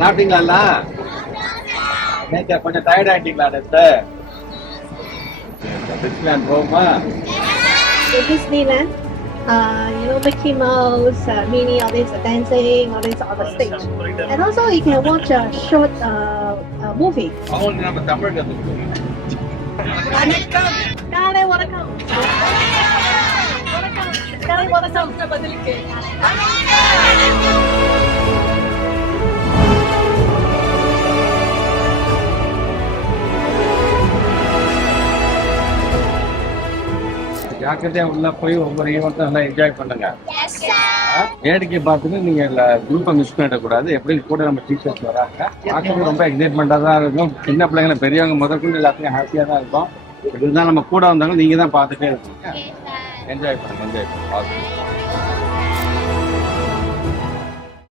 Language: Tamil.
சாப்பிட்டீங்களா? கொஞ்சம் டயர்ட் ஆயிட்டீங்களா? டிஸ்னிலாண்ட் போகுமா? Disneyland, Mickey Mouse, Minnie, all this dancing, all this on the stage. And also you can watch a short movie. அவங்களுக்கு நம்ம தமிழ் கற்றுக்கணும். Kale வணக்கம். Kale வணக்கம். பதிலுக்கு. ஜாக்கிரதையா உள்ள போய் ஒவ்வொரு ஈவெண்ட்டும் நல்லா என்ஜாய் பண்ணுங்க. வேடிக்கை பார்த்துட்டு நீங்க குரூப்பை மிஸ் பண்ணிடக்கூடாது. எப்படியும் கூட நம்ம டீச்சர்ஸ் வராங்க. பார்க்கறது ரொம்ப எக்ஸைட்மெண்ட்டாக தான் இருக்கும். சின்ன பிள்ளைங்க பெரியவங்க முதற்கொண்டு எல்லாத்துக்கும் ஹாப்பியாக தான் இருக்கும். இருந்தாலும் நம்ம கூட வந்தாலும் நீங்க தான் பார்த்துட்டே இருக்கீங்க. என்ஜாய் பண்ணுங்க.